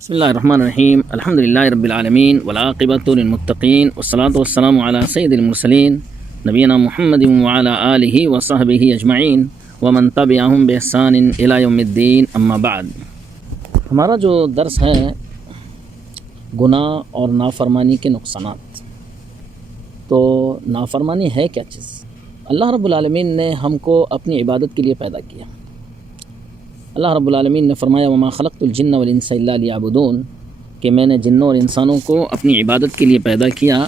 بسم اللہ الرحمن الرحیم الحمد للہ رب العالمین والعاقبۃ للمتقین والصلاۃ والسلام علی سید المرسلین نبینا محمد وعلی آلہ وصحبہ اجمعین ومن تبعہم بإحسان الی یوم الدین اما بعد۔ ہمارا جو درس ہے گناہ اور نافرمانی کے نقصانات، تو نافرمانی ہے کیا چیز؟ اللہ رب العالمین نے ہم کو اپنی عبادت کے لیے پیدا کیا۔ اللہ رب العالمین نے فرمایا وما خلقت الجن والانس الا لیعبدون، کہ میں نے جنوں اور انسانوں کو اپنی عبادت کے لیے پیدا کیا۔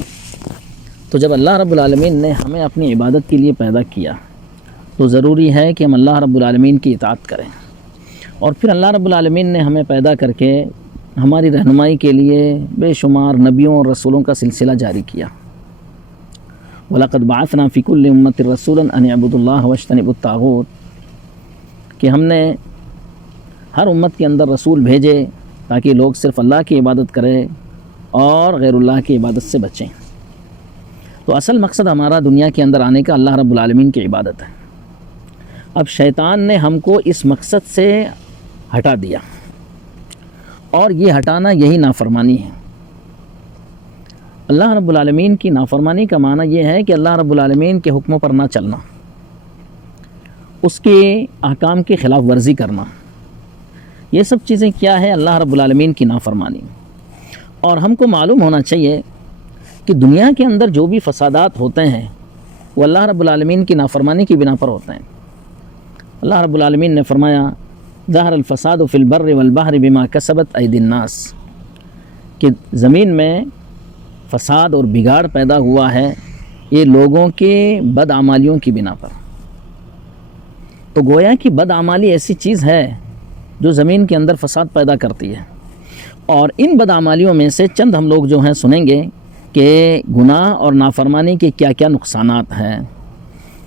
تو جب اللہ رب العالمین نے ہمیں اپنی عبادت کے لیے پیدا کیا تو ضروری ہے کہ ہم اللہ رب العالمین کی اطاعت کریں، اور پھر اللہ رب العالمین نے ہمیں پیدا کر کے ہماری رہنمائی کے لیے بے شمار نبیوں اور رسولوں کا سلسلہ جاری کیا۔ وَلَقَدْ بَعَثْنَا فِي كُلِّ أُمَّةٍ رَسُولًا أَنِ اعْبُدُوا اللَّهَ وَاجْتَنِبُوا الطَّاغُوتَ، کہ ہم نے ہر امت کے اندر رسول بھیجے تاکہ لوگ صرف اللہ کی عبادت کریں اور غیر اللہ کی عبادت سے بچیں۔ تو اصل مقصد ہمارا دنیا کے اندر آنے کا اللہ رب العالمین کی عبادت ہے۔ اب شیطان نے ہم کو اس مقصد سے ہٹا دیا، اور یہ ہٹانا یہی نافرمانی ہے۔ اللہ رب العالمین کی نافرمانی کا معنی یہ ہے کہ اللہ رب العالمین کے حکموں پر نہ چلنا، اس کے احکام کی خلاف ورزی کرنا، یہ سب چیزیں کیا ہے؟ اللہ رب العالمین کی نافرمانی۔ اور ہم کو معلوم ہونا چاہیے کہ دنیا کے اندر جو بھی فسادات ہوتے ہیں وہ اللہ رب العالمین کی نافرمانی کی بنا پر ہوتے ہیں۔ اللہ رب العالمین نے فرمایا ظہر الفساد فی البر والبحر بما کسبت ایدی الناس، کہ زمین میں فساد اور بگاڑ پیدا ہوا ہے یہ لوگوں کے بدعمالیوں کی بنا پر۔ تو گویا کہ بدعمالی ایسی چیز ہے جو زمین کے اندر فساد پیدا کرتی ہے، اور ان بدعمالیوں میں سے چند ہم لوگ جو ہیں سنیں گے کہ گناہ اور نافرمانی کے کیا کیا نقصانات ہیں۔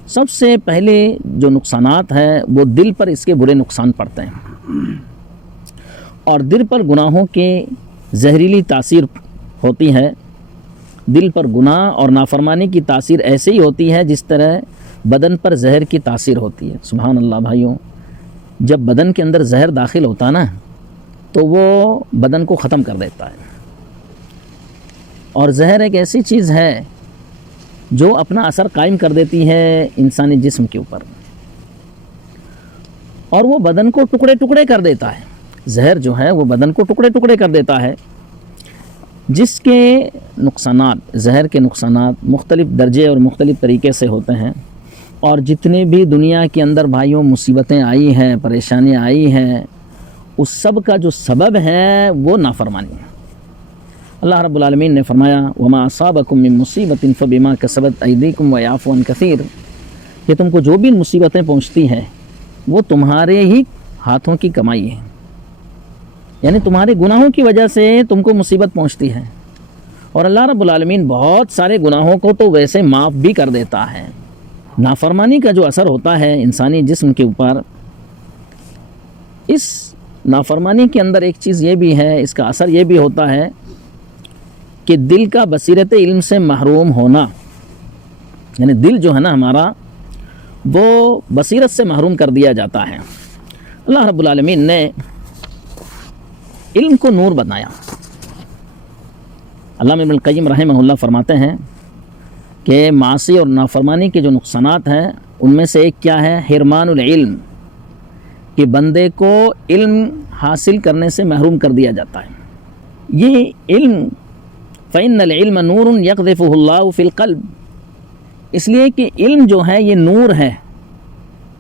سب سے پہلے جو نقصانات ہیں وہ دل پر اس کے برے نقصان پڑتے ہیں، اور دل پر گناہوں کے زہریلی تاثیر ہوتی ہے۔ دل پر گناہ اور نافرمانی کی تاثیر ایسے ہی ہوتی ہے جس طرح بدن پر زہر کی تاثیر ہوتی ہے۔ سبحان اللہ بھائیوں، جب بدن کے اندر زہر داخل ہوتا نا تو وہ بدن کو ختم کر دیتا ہے، اور زہر ایک ایسی چیز ہے جو اپنا اثر قائم کر دیتی ہے انسانی جسم کے اوپر، اور وہ بدن کو ٹکڑے ٹکڑے کر دیتا ہے۔ زہر جو ہے وہ بدن کو ٹکڑے ٹکڑے کر دیتا ہے، جس کے نقصانات، زہر کے نقصانات مختلف درجے اور مختلف طریقے سے ہوتے ہیں۔ اور جتنے بھی دنیا کے اندر بھائیوں مصیبتیں آئی ہیں، پریشانیاں آئی ہیں، اس سب کا جو سبب ہے وہ نافرمانی ہے۔ اللہ رب العالمین نے فرمایا وما اصابکم من مصیبت فبما کسبت ایدیکم ویعفو عن کثیر، کہ تم کو جو بھی مصیبتیں پہنچتی ہیں وہ تمہارے ہی ہاتھوں کی کمائی ہے، یعنی تمہارے گناہوں کی وجہ سے تم کو مصیبت پہنچتی ہے۔ اور اللہ رب العالمین بہت سارے گناہوں کو تو ویسے معاف بھی کر دیتا ہے۔ نافرمانی کا جو اثر ہوتا ہے انسانی جسم کے اوپر، اس نافرمانی کے اندر ایک چیز یہ بھی ہے، اس کا اثر یہ بھی ہوتا ہے کہ دل کا بصیرت علم سے محروم ہونا، یعنی دل جو ہے نا ہمارا وہ بصیرت سے محروم کر دیا جاتا ہے۔ اللہ رب العالمین نے علم کو نور بنایا۔ علامہ ابن القیم رحمہ اللہ فرماتے ہیں کہ معاصی اور نافرمانی کے جو نقصانات ہیں ان میں سے ایک کیا ہے؟ حرمان العلم، کہ بندے کو علم حاصل کرنے سے محروم کر دیا جاتا ہے۔ یہ علم فإن العلم نور يقذفه الله في القلب، اس لیے کہ علم جو ہے یہ نور ہے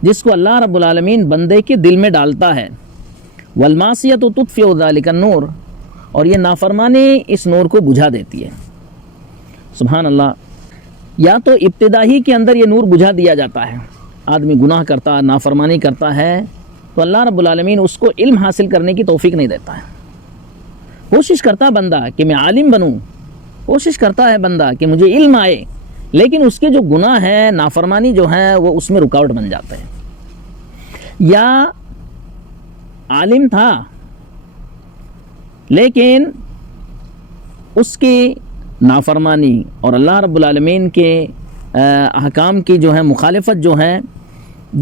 جس کو اللہ رب العالمین بندے کے دل میں ڈالتا ہے۔ والمعصیۃ تطفئ ذلك النور، اور یہ نافرمانی اس نور کو بجھا دیتی ہے۔ سبحان اللہ، یا تو ابتدا ہی کے اندر یہ نور بجھا دیا جاتا ہے، آدمی گناہ کرتا ہے، نافرمانی کرتا ہے تو اللہ رب العالمین اس کو علم حاصل کرنے کی توفیق نہیں دیتا ہے۔ کوشش کرتا ہے بندہ کہ میں عالم بنوں، کوشش کرتا ہے بندہ کہ مجھے علم آئے، لیکن اس کے جو گناہ ہیں، نافرمانی جو ہے وہ اس میں رکاوٹ بن جاتے ہیں۔ یا عالم تھا لیکن اس کی نافرمانی اور اللہ رب العالمین کے احکام کی جو ہے مخالفت جو ہے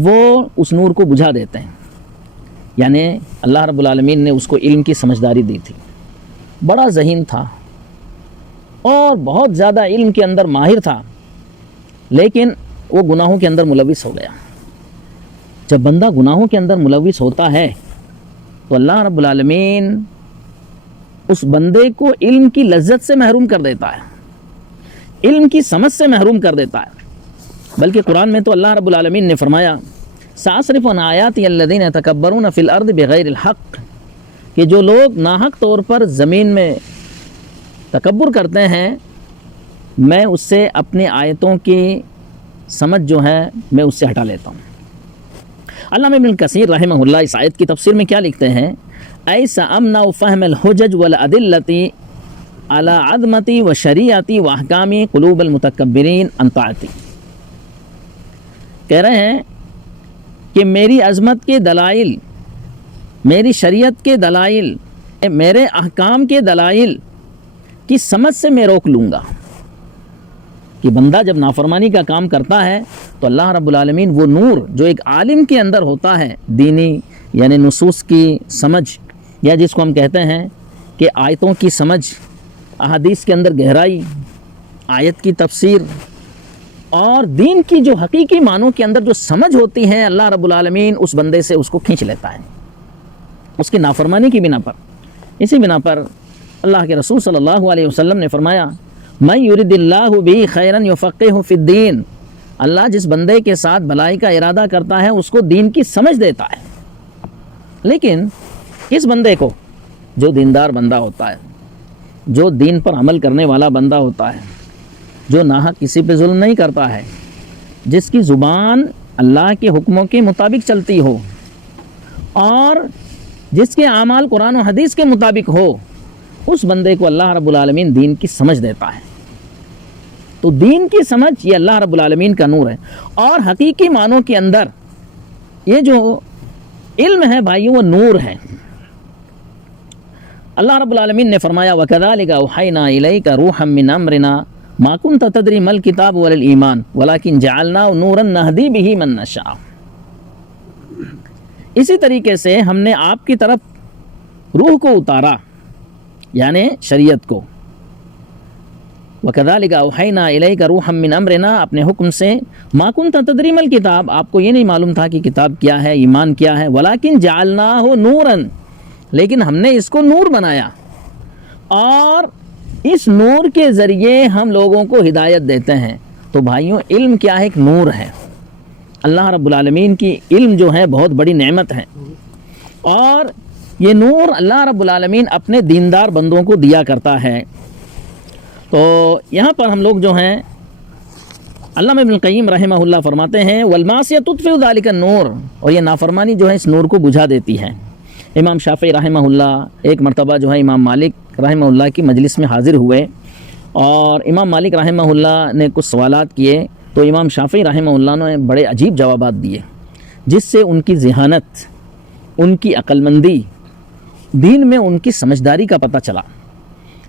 وہ اس نور کو بجھا دیتے ہیں۔ یعنی اللہ رب العالمین نے اس کو علم کی سمجھداری دی تھی، بڑا ذہین تھا اور بہت زیادہ علم کے اندر ماہر تھا، لیکن وہ گناہوں کے اندر ملوث ہو گیا۔ جب بندہ گناہوں کے اندر ملوث ہوتا ہے تو اللہ رب العالمین اس بندے کو علم کی لذت سے محروم کر دیتا ہے، علم کی سمجھ سے محروم کر دیتا ہے۔ بلکہ قرآن میں تو اللہ رب العالمین نے فرمایا سأصرف عن آیاتی الذین یتکبرون فی الارض بغیر الحق، کہ جو لوگ ناحق طور پر زمین میں تکبر کرتے ہیں میں اس سے اپنی آیتوں کی سمجھ جو ہے میں اس سے ہٹا لیتا ہوں۔ علامہ ابن کثیر رحمہ اللہ اس آیت کی تفسیر میں کیا لکھتے ہیں، ایسا امنع فہم الحجج والادلتی علی عظمتی و شریعتی و احکامی قلوب المتکبرین عن طاعتی، کہہ رہے ہیں کہ میری عظمت کے دلائل، میری شریعت کے دلائل، میرے احکام کے دلائل کی سمجھ سے میں روک لوں گا کہ بندہ جب نافرمانی کا کام کرتا ہے تو اللہ رب العالمین وہ نور جو ایک عالم کے اندر ہوتا ہے، دینی یعنی نصوص کی سمجھ، یا جس کو ہم کہتے ہیں کہ آیتوں کی سمجھ، احادیث کے اندر گہرائی، آیت کی تفسیر اور دین کی جو حقیقی معنوں کے اندر جو سمجھ ہوتی ہے، اللہ رب العالمین اس بندے سے اس کو کھینچ لیتا ہے اس کی نافرمانی کی بنا پر۔ اسی بنا پر اللہ کے رسول صلی اللہ علیہ وسلم نے فرمایا من یرد اللہ بہ خیرا یفقہہ فی الدین، اللہ جس بندے کے ساتھ بھلائی کا ارادہ کرتا ہے اس کو دین کی سمجھ دیتا ہے۔ لیکن اس بندے کو جو دیندار بندہ ہوتا ہے، جو دین پر عمل کرنے والا بندہ ہوتا ہے، جو ناحق کسی پہ ظلم نہیں کرتا ہے، جس کی زبان اللہ کے حکموں کے مطابق چلتی ہو اور جس کے اعمال قرآن و حدیث کے مطابق ہو، اس بندے کو اللہ رب العالمین دین کی سمجھ دیتا ہے۔ تو دین کی سمجھ یہ اللہ رب العالمین کا نور ہے، اور حقیقی معنوں کے اندر یہ جو علم ہے بھائیوں وہ نور ہے۔ اللہ رب العالمین نے فرمایا وَكَذَلِكَ أَوْحَيْنَا إِلَيْكَ رُوحًا مِّنْ أَمْرِنَا مَا كُنْتَ تَدْرِي مَا الْكِتَابُ وَلَا الْإِيمَانُ وَلَكِنْ جَعَلْنَاهُ نُورًا نَهْدِي بِهِ مَن نَّشَاءُ۔ اسی طریقے سے ہم نے آپ کی طرف روح کو اتارا، یعنی شریعت کو۔ وَكَذَلِكَ أَوْحَيْنَا إِلَيْكَ رُوحًا مِّنْ أَمْرِنَا، اپنے حکم سے، مَا كُنْتَ تَدْرِي مَا الْكِتَابُ، آپ کو یہ نہیں معلوم تھا کہ کتاب کیا ہے، ایمان کیا ہے، وَلَكِنْ جَعَلْنَاهُ نُورًا، لیکن ہم نے اس کو نور بنایا، اور اس نور کے ذریعے ہم لوگوں کو ہدایت دیتے ہیں۔ تو بھائیوں علم کیا ہے؟ ایک نور ہے۔ اللہ رب العالمین کی علم جو ہے بہت بڑی نعمت ہے، اور یہ نور اللہ رب العالمین اپنے دیندار بندوں کو دیا کرتا ہے۔ تو یہاں پر ہم لوگ جو ہیں علامہ ابن القیم رحمہ اللہ فرماتے ہیں والمعصیۃ تطفئ ذلک النور، اور یہ نافرمانی جو ہے اس نور کو بجھا دیتی ہے۔ امام شافعی رحمہ اللہ ایک مرتبہ جو ہے امام مالک رحمہ اللہ کی مجلس میں حاضر ہوئے، اور امام مالک رحمہ اللہ نے کچھ سوالات کیے تو امام شافعی رحمہ اللہ نے بڑے عجیب جوابات دیے، جس سے ان کی ذہانت، ان کی عقل مندی، دین میں ان کی سمجھداری کا پتہ چلا۔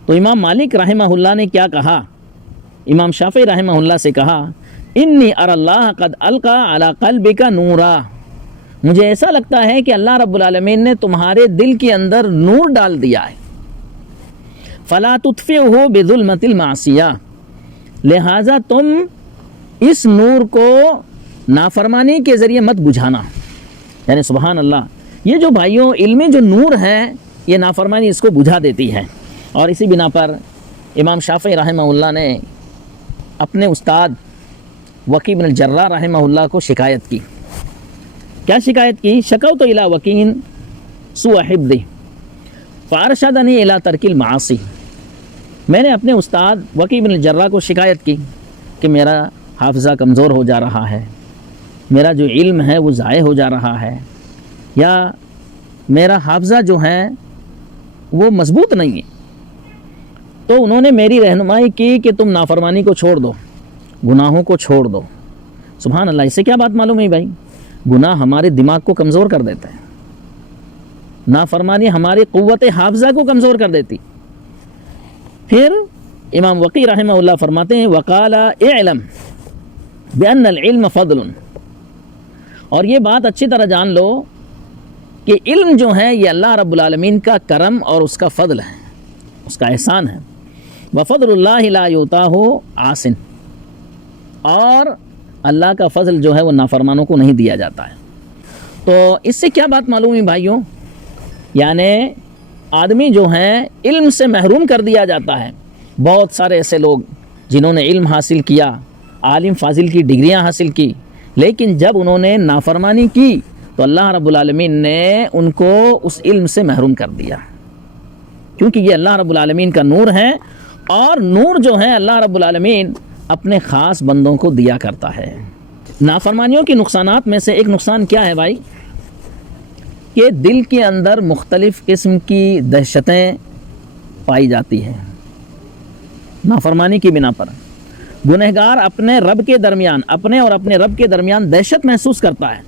تو امام مالک رحمہ اللہ نے کیا کہا؟ امام شافعی رحمہ اللہ سے کہا انی اری اللہ قد القی علی قلبک نورا، مجھے ایسا لگتا ہے کہ اللہ رب العالمین نے تمہارے دل کے اندر نور ڈال دیا ہے، فلا تطفئہ بظلمۃ المعصیہ، لہٰذا تم اس نور کو نافرمانی کے ذریعے مت بجھانا۔ یعنی سبحان اللہ، یہ جو بھائیوں علمی جو نور ہے یہ نافرمانی اس کو بجھا دیتی ہے۔ اور اسی بنا پر امام شافعی رحمہ اللہ نے اپنے استاد وکی بن الجراح رحمہ اللہ کو شکایت کی۔ کیا شکایت کی؟ شکوت الی وکین سوء حفظی فارشدنی الی ترک المعاصی، میں نے اپنے استاد وکی بن الجراح کو شکایت کی کہ میرا حافظہ کمزور ہو جا رہا ہے، میرا جو علم ہے وہ ضائع ہو جا رہا ہے، یا میرا حافظہ جو ہے وہ مضبوط نہیں ہے۔ تو انہوں نے میری رہنمائی کی کہ تم نافرمانی کو چھوڑ دو، گناہوں کو چھوڑ دو۔ سبحان اللہ، اس سے کیا بات معلوم ہے بھائی؟ گناہ ہمارے دماغ کو کمزور کر دیتا ہے، نافرمانی ہماری قوت حافظہ کو کمزور کر دیتی۔ پھر امام وقی رحمہ اللہ فرماتے ہیں وقال اعلم بأن العلم فضل، اور یہ بات اچھی طرح جان لو کہ علم جو ہے یہ اللہ رب العالمین کا کرم اور اس کا فضل ہے، اس کا احسان ہے۔ وَفَضْلُ اللَّهِ لَا يُؤْتَاهُ عَاصٍ، اور اللہ کا فضل جو ہے وہ نافرمانوں کو نہیں دیا جاتا ہے۔ تو اس سے کیا بات معلوم ہے بھائیوں؟ یعنی آدمی جو ہے علم سے محروم کر دیا جاتا ہے۔ بہت سارے ایسے لوگ جنہوں نے علم حاصل کیا، عالم فاضل کی ڈگریاں حاصل کی، لیکن جب انہوں نے نافرمانی کی تو اللہ رب العالمین نے ان کو اس علم سے محروم کر دیا، کیونکہ یہ اللہ رب العالمین کا نور ہے، اور نور جو ہے اللہ رب العالمین اپنے خاص بندوں کو دیا کرتا ہے۔ نافرمانیوں کے نقصانات میں سے ایک نقصان کیا ہے بھائی؟ کہ دل کے اندر مختلف قسم کی دہشتیں پائی جاتی ہیں۔ نافرمانی کی بنا پر گنہگار اپنے رب کے درمیان، اپنے اور اپنے رب کے درمیان دہشت محسوس کرتا ہے،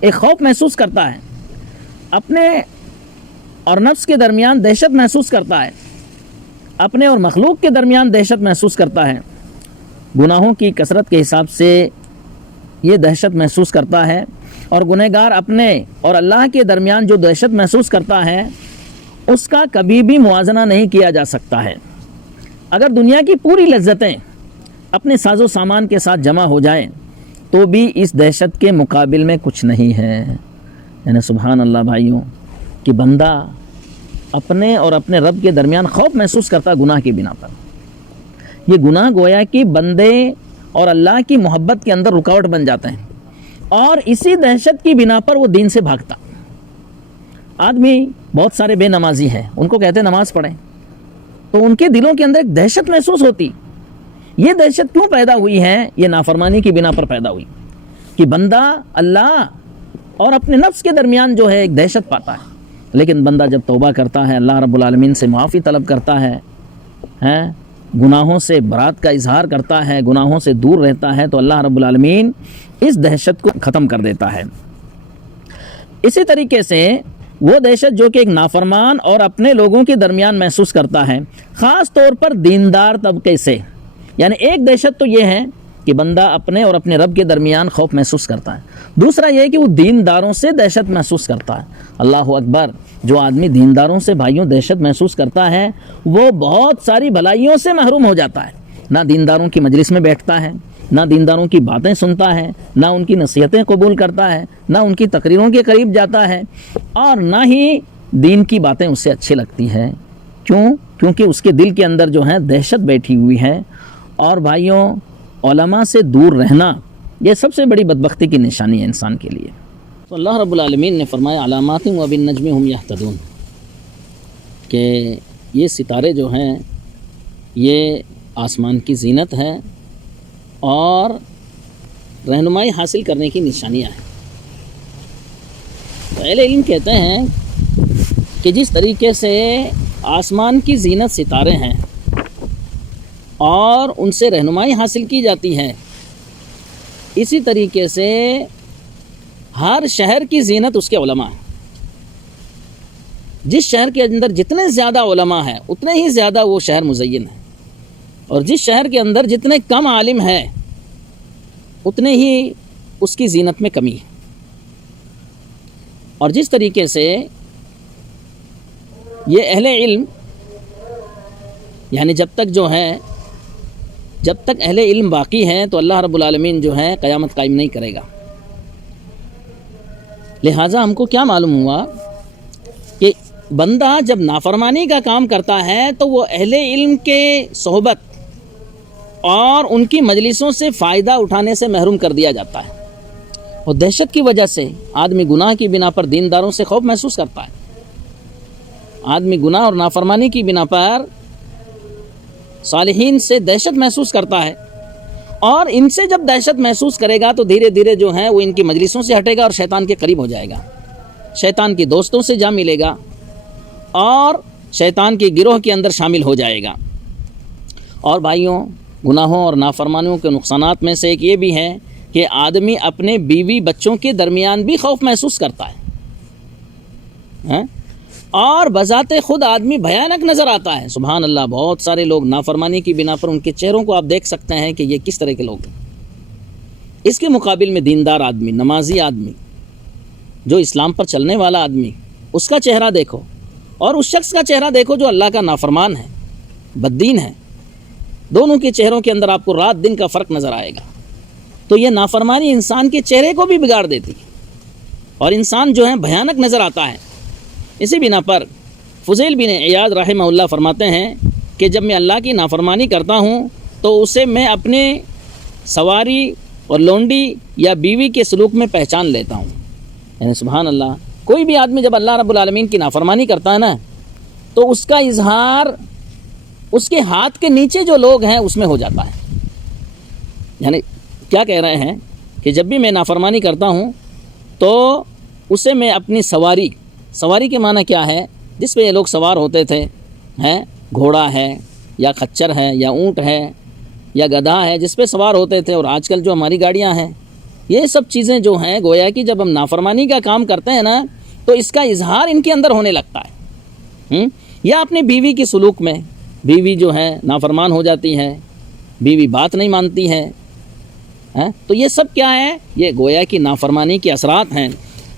ایک خوف محسوس کرتا ہے، اپنے اور نفس کے درمیان دہشت محسوس کرتا ہے، اپنے اور مخلوق کے درمیان دہشت محسوس کرتا ہے۔ گناہوں کی کثرت کے حساب سے یہ دہشت محسوس کرتا ہے، اور گنہگار اپنے اور اللہ کے درمیان جو دہشت محسوس کرتا ہے اس کا کبھی بھی موازنہ نہیں کیا جا سکتا ہے۔ اگر دنیا کی پوری لذتیں اپنے ساز و سامان کے ساتھ جمع ہو جائیں تو بھی اس دہشت کے مقابل میں کچھ نہیں ہے۔ یعنی سبحان اللہ بھائیوں، کہ بندہ اپنے اور اپنے رب کے درمیان خوف محسوس کرتا گناہ کی بنا پر۔ یہ گناہ گویا کہ بندے اور اللہ کی محبت کے اندر رکاوٹ بن جاتے ہیں، اور اسی دہشت کی بنا پر وہ دین سے بھاگتا۔ آدمی بہت سارے بے نمازی ہیں، ان کو کہتے ہیں نماز پڑھیں، تو ان کے دلوں کے اندر ایک دہشت محسوس ہوتی۔ یہ دہشت کیوں پیدا ہوئی ہے؟ یہ نافرمانی کی بنا پر پیدا ہوئی، کہ بندہ اللہ اور اپنے نفس کے درمیان جو ہے ایک دہشت پاتا ہے۔ لیکن بندہ جب توبہ کرتا ہے، اللہ رب العالمین سے معافی طلب کرتا ہے، گناہوں سے برات کا اظہار کرتا ہے، گناہوں سے دور رہتا ہے، تو اللہ رب العالمین اس دہشت کو ختم کر دیتا ہے۔ اسی طریقے سے وہ دہشت جو کہ ایک نافرمان اور اپنے لوگوں کے درمیان محسوس کرتا ہے، خاص طور پر دیندار طبقے سے، یعنی ایک دہشت تو یہ ہے کہ بندہ اپنے اور اپنے رب کے درمیان خوف محسوس کرتا ہے، دوسرا یہ ہے کہ وہ دینداروں سے دہشت محسوس کرتا ہے۔ اللہ اکبر، جو آدمی دینداروں سے بھائیوں دہشت محسوس کرتا ہے وہ بہت ساری بھلائیوں سے محروم ہو جاتا ہے۔ نہ دینداروں کی مجلس میں بیٹھتا ہے، نہ دینداروں کی باتیں سنتا ہے، نہ ان کی نصیحتیں قبول کرتا ہے، نہ ان کی تقریروں کے قریب جاتا ہے، اور نہ ہی دین کی باتیں اسے اچھی لگتی ہیں۔ کیوں؟ کیونکہ اس کے دل کے اندر جو ہے دہشت بیٹھی ہوئی ہے۔ اور بھائیوں، علماء سے دور رہنا یہ سب سے بڑی بدبختی کی نشانی ہے انسان کے لیے۔ تو اللہ رب العالمین نے فرمایا علامات وبالنجم هم یہتدون، کہ یہ ستارے جو ہیں یہ آسمان کی زینت ہے اور رہنمائی حاصل کرنے کی نشانیاں ہیں۔ اہل علم کہتے ہیں کہ جس طریقے سے آسمان کی زینت ستارے ہیں اور ان سے رہنمائی حاصل کی جاتی ہے، اسی طریقے سے ہر شہر کی زینت اس کے علماء ہیں۔ جس شہر کے اندر جتنے زیادہ علماء ہیں اتنے ہی زیادہ وہ شہر مزین ہے، اور جس شہر کے اندر جتنے کم عالم ہیں اتنے ہی اس کی زینت میں کمی ہے۔ اور جس طریقے سے یہ اہل علم، یعنی جب تک اہل علم باقی ہیں تو اللہ رب العالمین جو ہے قیامت قائم نہیں کرے گا۔ لہٰذا ہم کو کیا معلوم ہوا کہ بندہ جب نافرمانی کا کام کرتا ہے تو وہ اہل علم کے صحبت اور ان کی مجلسوں سے فائدہ اٹھانے سے محروم کر دیا جاتا ہے، اور دہشت کی وجہ سے آدمی گناہ کی بنا پر دینداروں سے خوف محسوس کرتا ہے، آدمی گناہ اور نافرمانی کی بنا پر صالحین سے دہشت محسوس کرتا ہے، اور ان سے جب دہشت محسوس کرے گا تو دھیرے دھیرے جو ہے وہ ان کی مجلسوں سے ہٹے گا اور شیطان کے قریب ہو جائے گا، شیطان کے دوستوں سے جا ملے گا اور شیطان کے گروہ کے اندر شامل ہو جائے گا۔ اور بھائیوں، گناہوں اور نافرمانیوں کے نقصانات میں سے ایک یہ بھی ہے کہ آدمی اپنے بیوی بچوں کے درمیان بھی خوف محسوس کرتا ہے، اور بذات خود آدمی بھیانک نظر آتا ہے۔ سبحان اللہ، بہت سارے لوگ نافرمانی کی بنا پر ان کے چہروں کو آپ دیکھ سکتے ہیں کہ یہ کس طرح کے لوگ ہیں۔ اس کے مقابل میں دیندار آدمی، نمازی آدمی، جو اسلام پر چلنے والا آدمی، اس کا چہرہ دیکھو، اور اس شخص کا چہرہ دیکھو جو اللہ کا نافرمان ہے، بددین ہے، دونوں کے چہروں کے اندر آپ کو رات دن کا فرق نظر آئے گا۔ تو یہ نافرمانی انسان کے چہرے کو بھی بگاڑ دیتی ہے اور انسان جو ہے بھیانک نظر آتا ہے۔ اسی بنا پر فضیل بن عیاض رحمہ اللہ فرماتے ہیں کہ جب میں اللہ کی نافرمانی کرتا ہوں تو اسے میں اپنے سواری اور لونڈی یا بیوی کے سلوک میں پہچان لیتا ہوں۔ یعنی سبحان اللہ، کوئی بھی آدمی جب اللہ رب العالمین کی نافرمانی کرتا ہے نا تو اس کا اظہار اس کے ہاتھ کے نیچے جو لوگ ہیں اس میں ہو جاتا ہے۔ یعنی کیا کہہ رہے ہیں کہ جب بھی میں نافرمانی کرتا ہوں تو اسے میں اپنی سواری کے معنی کیا ہے، جس پہ یہ لوگ سوار ہوتے تھے، گھوڑا ہے یا خچر ہے یا اونٹ ہے یا گدھا ہے جس پہ سوار ہوتے تھے، اور آج کل جو ہماری گاڑیاں ہیں، یہ سب چیزیں جو ہیں گویا کہ جب ہم نافرمانی کا کام کرتے ہیں نا تو اس کا اظہار ان کے اندر ہونے لگتا ہے۔ یا اپنے بیوی کے سلوک میں، بیوی جو ہے نافرمان ہو جاتی ہے، بیوی بات نہیں مانتی ہے، تو یہ سب کیا ہے، یہ گویا کہ نافرمانی کے اثرات ہیں۔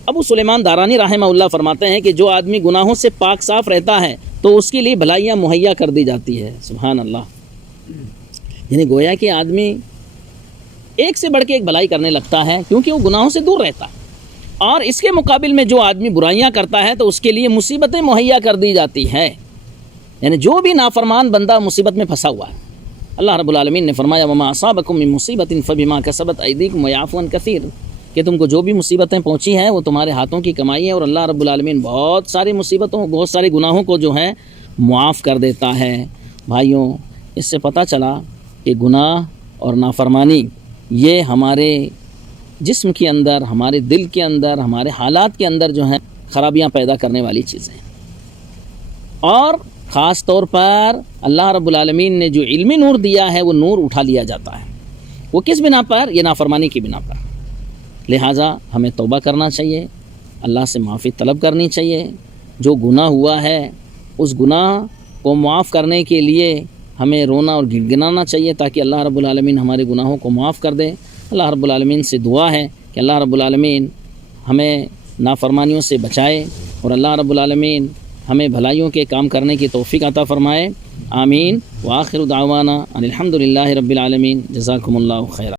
ابو سلیمان دارانی رحمہ اللہ فرماتے ہیں کہ جو آدمی گناہوں سے پاک صاف رہتا ہے تو اس کے لیے بھلائیاں مہیا کر دی جاتی ہے۔ سبحان اللہ، یعنی گویا کہ آدمی ایک سے بڑھ کے ایک بھلائی کرنے لگتا ہے کیونکہ وہ گناہوں سے دور رہتا ہے، اور اس کے مقابل میں جو آدمی برائیاں کرتا ہے تو اس کے لیے مصیبتیں مہیا کر دی جاتی ہے۔ یعنی جو بھی نافرمان بندہ مصیبت میں پھنسا ہوا ہے، اللہ رب العالمین نے فرمایا وما اصابکم من مصیبت فبما کسبت ایدیکم ویعفو عن کثیر، کہ تم کو جو بھی مصیبتیں پہنچی ہیں وہ تمہارے ہاتھوں کی کمائی ہے، اور اللہ رب العالمین بہت ساری مصیبتوں، بہت سارے گناہوں کو جو ہے معاف کر دیتا ہے۔ بھائیوں، اس سے پتہ چلا کہ گناہ اور نافرمانی یہ ہمارے جسم کے اندر، ہمارے دل کے اندر، ہمارے حالات کے اندر جو ہیں خرابیاں پیدا کرنے والی چیزیں ہیں، اور خاص طور پر اللہ رب العالمین نے جو علمی نور دیا ہے وہ نور اٹھا لیا جاتا ہے۔ وہ کس بنا پر؟ یہ نافرمانی کی بنا پر۔ لہٰذا ہمیں توبہ کرنا چاہیے، اللہ سے معافی طلب کرنی چاہیے۔ جو گناہ ہوا ہے اس گناہ کو معاف کرنے کے لیے ہمیں رونا اور گنگنانا چاہیے تاکہ اللہ رب العالمین ہمارے گناہوں کو معاف کر دے۔ اللہ رب العالمین سے دعا ہے کہ اللہ رب العالمین ہمیں نافرمانیوں سے بچائے، اور اللہ رب العالمین ہمیں بھلائیوں کے کام کرنے کی توفیق عطا فرمائے۔ آمین۔ وآخر دعوانا ان الحمد للہ رب العالمین۔ جزاکم اللہ خیرا۔